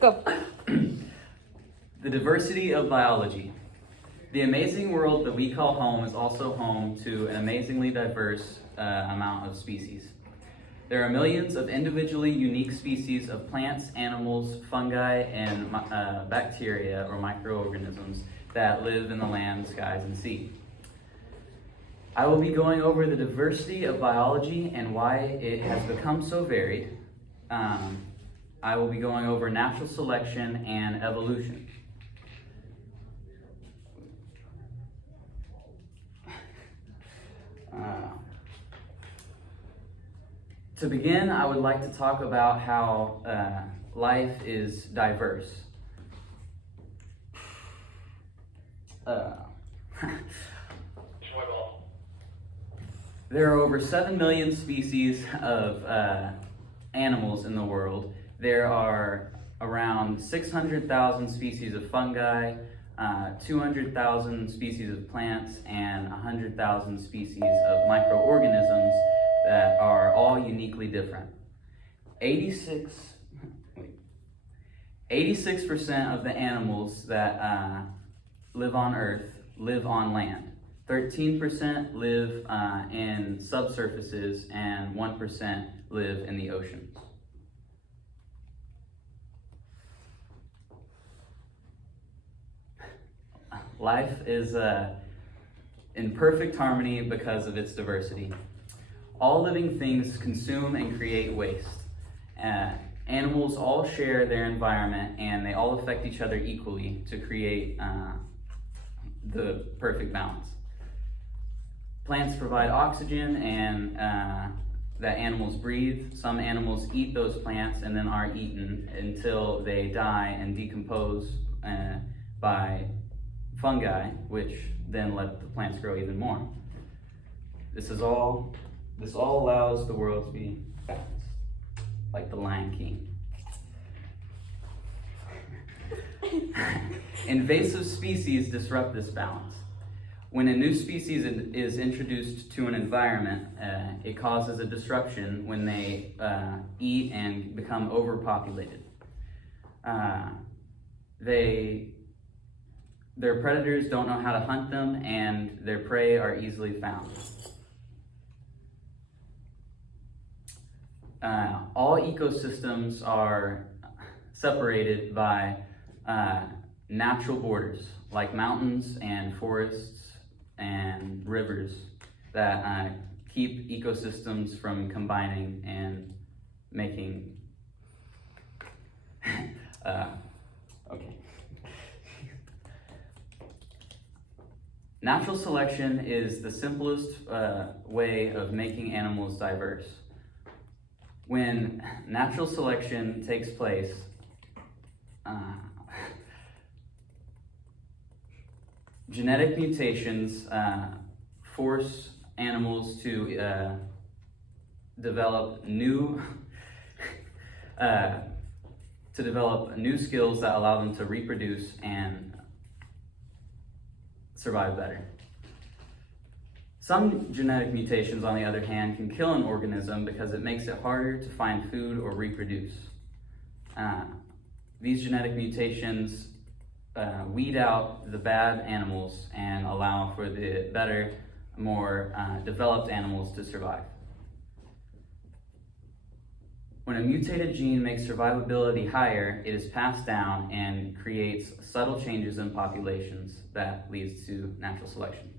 Go. The diversity of biology. The amazing world that we call home is also home to an amazingly diverse amount of species. There are millions of individually unique species of plants, animals, fungi, and bacteria or microorganisms that live in the land, skies, and sea. I will be going over the diversity of biology and why it has become so varied. I will be going over natural selection and evolution. To begin, I would like to talk about how life is diverse. There are over 7 million species of animals in the world. There are around 600,000 species of fungi, 200,000 species of plants, and 100,000 species of microorganisms that are all uniquely different. 86% of the animals that live on Earth live on land. 13% live in subsurfaces, and 1% live in the oceans. Life is in perfect harmony because of its diversity. All living things consume and create waste. Animals all share their environment, and they all affect each other equally to create the perfect balance. Plants provide oxygen and that animals breathe. Some animals eat those plants and then are eaten until they die and decompose by fungi, which then let the plants grow even more. This all allows the world to be balanced, like the Lion King. Invasive species disrupt this balance. When a new species is introduced to an environment, it causes a disruption when they eat and become overpopulated. Their predators don't know how to hunt them, and their prey are easily found. All ecosystems are separated by natural borders, like mountains and forests and rivers that keep ecosystems from combining and making okay. Natural selection is the simplest way of making animals diverse. When natural selection takes place, genetic mutations force animals to develop new skills that allow them to reproduce and survive better. Some genetic mutations, on the other hand, can kill an organism because it makes it harder to find food or reproduce. These genetic mutations weed out the bad animals and allow for the better, more developed animals to survive. When a mutated gene makes survivability higher, it is passed down and creates subtle changes in populations that leads to natural selection.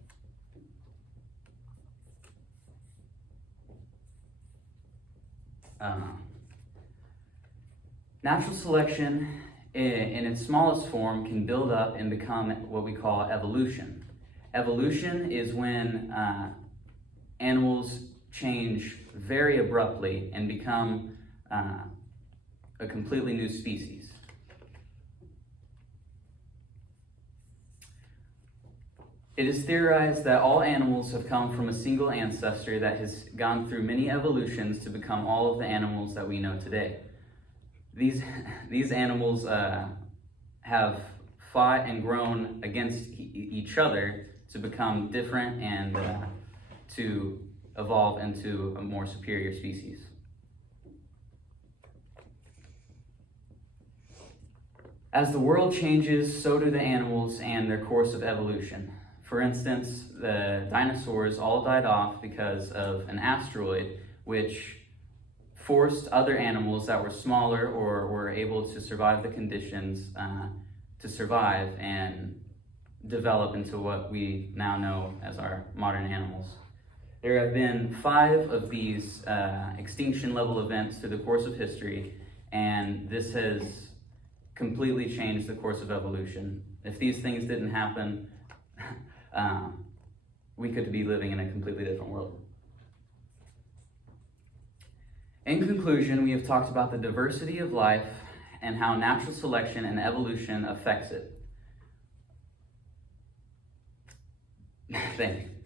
Natural selection in its smallest form can build up and become what we call evolution. Evolution is when animals change very abruptly and become a completely new species. It is theorized that all animals have come from a single ancestor that has gone through many evolutions to become all of the animals that we know today. These animals have fought and grown against each other to become different and to evolve into a more superior species. As the world changes, so do the animals and their course of evolution. For instance, the dinosaurs all died off because of an asteroid which forced other animals that were smaller or were able to survive the conditions to survive and develop into what we now know as our modern animals. There have been 5 of these extinction level events through the course of history, and this has completely changed the course of evolution. If these things didn't happen, we could be living in a completely different world. In conclusion, we have talked about the diversity of life and how natural selection and evolution affects it. Thank you.